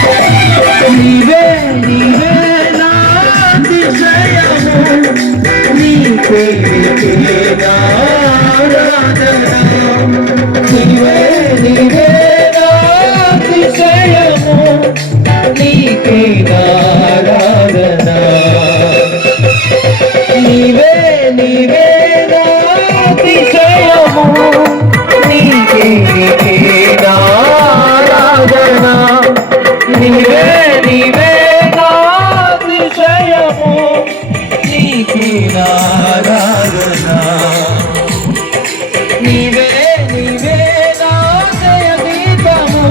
నీవే నీవే నా అతిశయము, నీకే నా ఆరాధన. నీవే నీవే నా అతిశయము, నీకే నా ఆరాధన. నీవే నీవే నా అతిశయము, నీకే నా ఆరాధన. నీవే నీవే నా అతిశయము, నీకే నా ఆరాధన. నీవే నీవే నా జయ గీతము,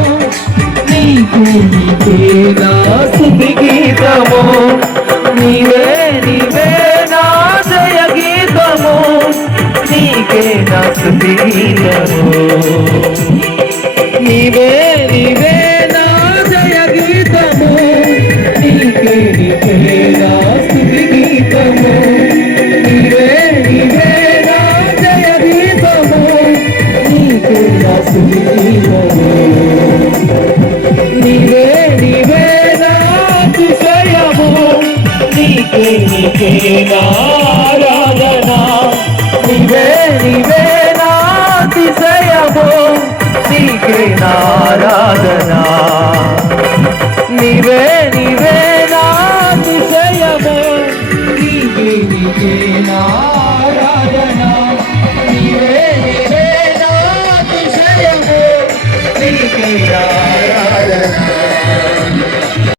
నీకే నా స్తుతి గీతము. నీవే నీవే నా జయ గీతము, నీకే నా స్తుతి గీతము. నీవే నీవే నా జయ గీతము, నీకే నా స్తుతి గీతము. నీవే నీవే నా జయ గీతము, నీకే నా స్తుతి గీతము. నీవే నీవే నా అతిశయము, నీకే నా ఆరాధన. నీవే నీవే నా అతిశయము, నీకే నా ఆరాధన. నీవే నీవే నా అతిశయము, నీకే నా ఆరాధన. నీవే నీవే నా అతిశయము, నీకే నా ఆరాధన.